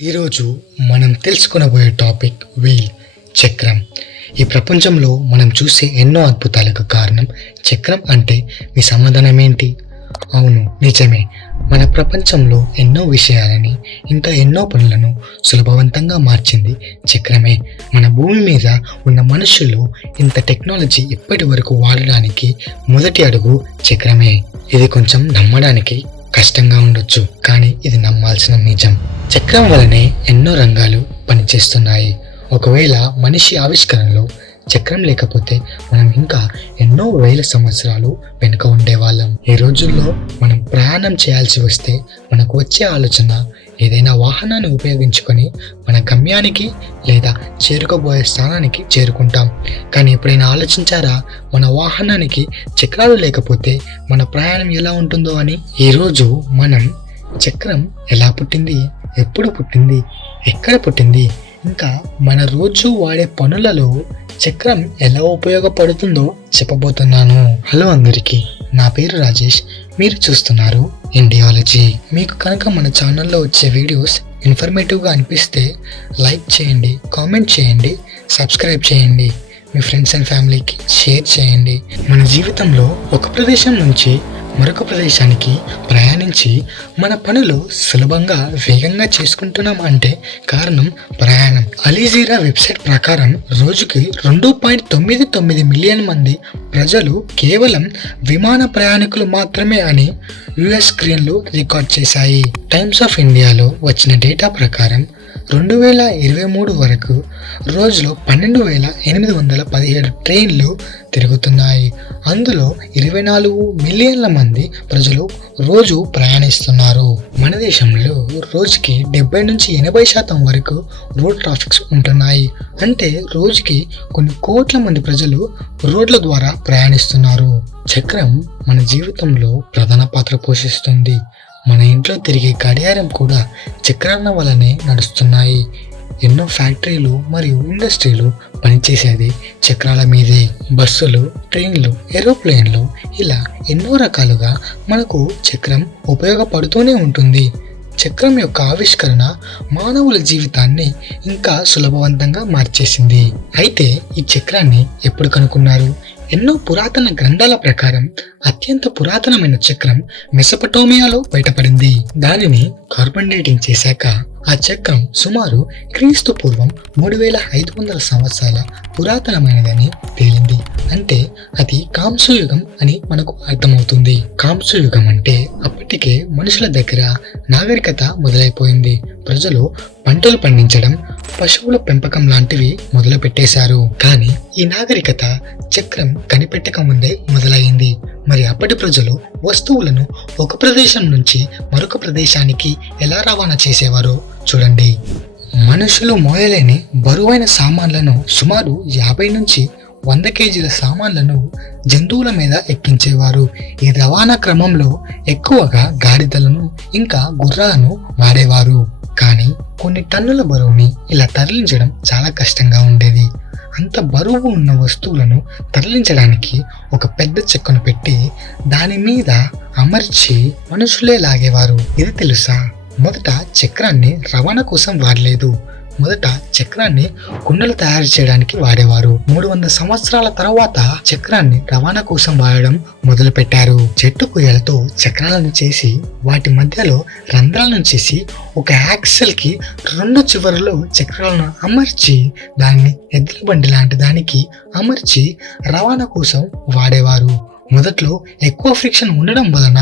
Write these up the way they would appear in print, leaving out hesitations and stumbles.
ఈరోజు మనం తెలుసుకొనబోయే topic wheel చక్రం. ఈ ప్రపంచంలో మనం చూసే ఎన్నో అద్భుతాలకు కారణం చక్రం అంటే మీ సమాధానం ఏంటి? అవును, నిజమే. మన ప్రపంచంలో ఎన్నో విషయాలని ఇంకా ఎన్నో పనులను సులభవంతంగా మార్చింది చక్రమే. మన భూమి మీద ఉన్న మనుషులు ఇంత టెక్నాలజీ ఇప్పటి వరకు వాడడానికి మొదటి అడుగు చక్రమే. ఇది కొంచెం నమ్మడానికి కష్టంగా ఉండొచ్చు, కానీ ఇది నమ్మాల్సిన నిజం. చక్రం వలనే ఎన్నో రంగాలు పనిచేస్తున్నాయి. ఒకవేళ మనిషి ఆవిష్కరణలో చక్రం లేకపోతే మనం ఇంకా ఎన్నో వేల సంవత్సరాలు వెనుక ఉండేవాళ్ళం. ఈ రోజుల్లో మనం ప్రయాణం చేయాల్సి వస్తే మనకు వచ్చే ఆలోచన ఏదైనా వాహనాన్ని ఉపయోగించుకొని మన గమ్యానికి లేదా చేరుకోబోయే స్థానానికి చేరుకుంటాం. కానీ ఎప్పుడైనా ఆలోచించారా, మన వాహనానికి చక్రాలు లేకపోతే మన ప్రయాణం ఎలా ఉంటుందో అని? ఈరోజు మనం చక్రం ఎలా పుట్టింది, ఎప్పుడు పుట్టింది, ఎక్కడ పుట్టింది, ఇంకా మన రోజు వాడే పనులలో చక్రం ఎలా ఉపయోగపడుతుందో చెప్పబోతున్నాను. హలో అందరికీ, నా పేరు రాజేష్. మీరు చూస్తున్నారు ఇండియాలజీ. మీకు కనుక మన ఛానల్లో వచ్చే వీడియోస్ ఇన్ఫర్మేటివ్గా అనిపిస్తే లైక్ చేయండి, కామెంట్ చేయండి, సబ్స్క్రైబ్ చేయండి, మీ ఫ్రెండ్స్ అండ్ ఫ్యామిలీకి షేర్ చేయండి. మన జీవితంలో ఒక ప్రదేశం నుంచి మరొక ప్రదేశానికి ప్రయాణించి మన పనులు సులభంగా వేగంగా చేసుకుంటున్నాం అంటే కారణం ప్రయాణం. అలీజీరా వెబ్సైట్ ప్రకారం రోజుకి 2.99 మిలియన్ మంది ప్రజలు కేవలం విమాన ప్రయాణికులు మాత్రమే అని యుఎస్ స్క్రీన్లు రికార్డ్ చేశాయి. టైమ్స్ ఆఫ్ ఇండియాలో వచ్చిన డేటా ప్రకారం 2023 వరకు రోజులో 12,817 ట్రైన్లు తిరుగుతున్నాయి. అందులో 24 మిలియన్ల మంది ప్రజలు రోజు ప్రయాణిస్తున్నారు. మన దేశంలో రోజుకి 70 నుంచి 80% వరకు రోడ్ ట్రాఫిక్స్ ఉంటున్నాయి. అంటే రోజుకి కొన్ని కోట్ల మంది ప్రజలు రోడ్ల ద్వారా ప్రయాణిస్తున్నారు. చక్రం మన జీవితంలో ప్రధాన పాత్ర పోషిస్తుంది. మన ఇంట్లో తిరిగే గడియారం కూడా చక్రాల వల్లనే నడుస్తున్నాయి. ఎన్నో ఫ్యాక్టరీలు మరియు ఇండస్ట్రీలు పనిచేసేది చక్రాల మీదే. బస్సులు, ట్రైన్లు, ఏరోప్లేన్లు ఇలా ఎన్నో రకాలుగా మనకు చక్రం ఉపయోగపడుతూనే ఉంటుంది. చక్రం యొక్క ఆవిష్కరణ మానవుల జీవితాన్ని ఇంకా సులభవంతంగా మార్చేసింది. అయితే ఈ చక్రాన్ని ఎప్పుడు కనుక్కున్నారు? ఎన్నో పురాతన గ్రంథాల ప్రకారం అత్యంత పురాతనమైన చక్రం మెసొపటోమియాలో బయటపడింది. దానిని కార్బన్ డేటింగ్ చేశాక ఆ చక్రం సుమారు క్రీస్తు పూర్వం 3500 సంవత్సరాల పురాతనమైనదని తేలింది. అంటే అది కాంస్యయుగం అని మనకు అర్థమవుతుంది. కాంస్యయుగం అంటే అప్పటికే మనుషుల దగ్గర నాగరికత మొదలైపోయింది. ప్రజలు పంటలు పండించడం, పశువుల పెంపకం లాంటివి మొదలు పెట్టేశారు. కానీ ఈ నాగరికత చక్రం కనిపెట్టక ముందే మొదలైంది. మరి అప్పటి ప్రజలు వస్తువులను ఒక ప్రదేశం నుంచి మరొక ప్రదేశానికి ఎలా రవాణా చేసేవారో చూడండి. మనుషులు మోయలేని బరువైన సామాన్లను, సుమారు 50 నుంచి 100 కేజీల సామాన్లను జంతువుల మీద ఎక్కించేవారు. ఈ రవాణా క్రమంలో ఎక్కువగా గాడిదలను ఇంకా గుర్రాలను వాడేవారు. కానీ కొన్ని టన్నుల బరువుని ఇలా తరలించడం చాలా కష్టంగా ఉండేది. అంత బరువు ఉన్న వస్తువులను తరలించడానికి ఒక పెద్ద చెక్కను పెట్టి దాని మీద అమర్చి మనుషులే లాగేవారు. ఇది తెలుసా? మొదట చక్రాన్ని రవాణా కోసం వాడలేదు. మొదట చక్రాన్ని కుండలు తయారు చేయడానికి వాడేవారు. 300 సంవత్సరాల తర్వాత చక్రాన్ని రవాణా కోసం వాడడం మొదలు పెట్టారు. చెట్టు కుయ్యలతో చక్రాలను చేసి వాటి మధ్యలో రంధ్రాలను చేసి ఒక యాక్సెల్ కి 2 చివరలో చక్రాలను అమర్చి దాన్ని ఎద్దుల బండి లాంటి దానికి అమర్చి రవాణా కోసం వాడేవారు. మొదట్లో ఎక్కువ ఫ్రిక్షన్ ఉండడం వలన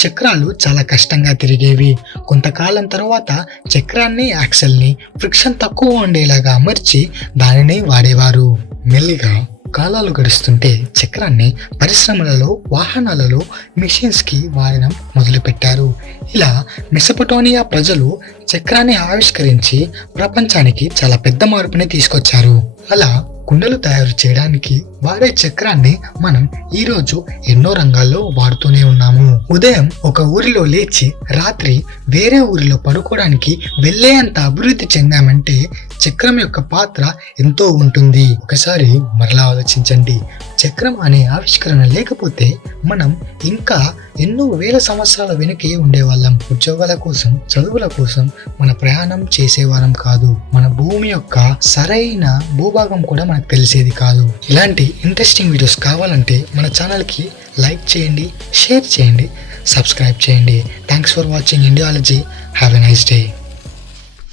చక్రాలు చాలా కష్టంగా తిరిగేవి. కొంతకాలం తర్వాత చక్రాన్ని, యాక్సెల్ని ఫ్రిక్షన్ తక్కువ ఉండేలాగా అమర్చి దానిని వాడేవారు. మెల్లిగా కాలాలు గడుస్తుంటే చక్రాన్ని పరిశ్రమలలో, వాహనాలలో, మిషన్స్కి వాడడం మొదలుపెట్టారు. ఇలా మెసొపటోమియా ప్రజలు చక్రాన్ని ఆవిష్కరించి ప్రపంచానికి చాలా పెద్ద మార్పుని తీసుకొచ్చారు. అలా కుండలు తయారు చేయడానికి వాడే చక్రాన్ని మనం ఈరోజు ఎన్నో రంగాల్లో వాడుతూనే ఉన్నాము. ఉదయం ఒక ఊరిలో లేచి రాత్రి వేరే ఊరిలో పడుకోవడానికి వెళ్ళేంత అభివృద్ధి చెందామంటే చక్రం యొక్క పాత్ర ఎంతో ఉంటుంది. ఒకసారి మరలా ఆలోచించండి. చక్రం అనే ఆవిష్కరణ లేకపోతే మనం ఇంకా ఎన్నో వేల సంవత్సరాల వెనకే ఉండేవాళ్ళం. ఉద్యోగాల కోసం, చదువుల కోసం మన ప్రయాణం చేసేవారం కాదు. మన భూమి యొక్క సరైన భూభాగం కూడా మనకు తెలిసేది కాదు. ఇలాంటి ఇంట్రెస్టింగ్ వీడియోస్ కావాలంటే మన ఛానల్కి లైక్ చేయండి, షేర్ చేయండి, సబ్స్క్రైబ్ చేయండి. Thanks for watching Indiology. Have a nice day.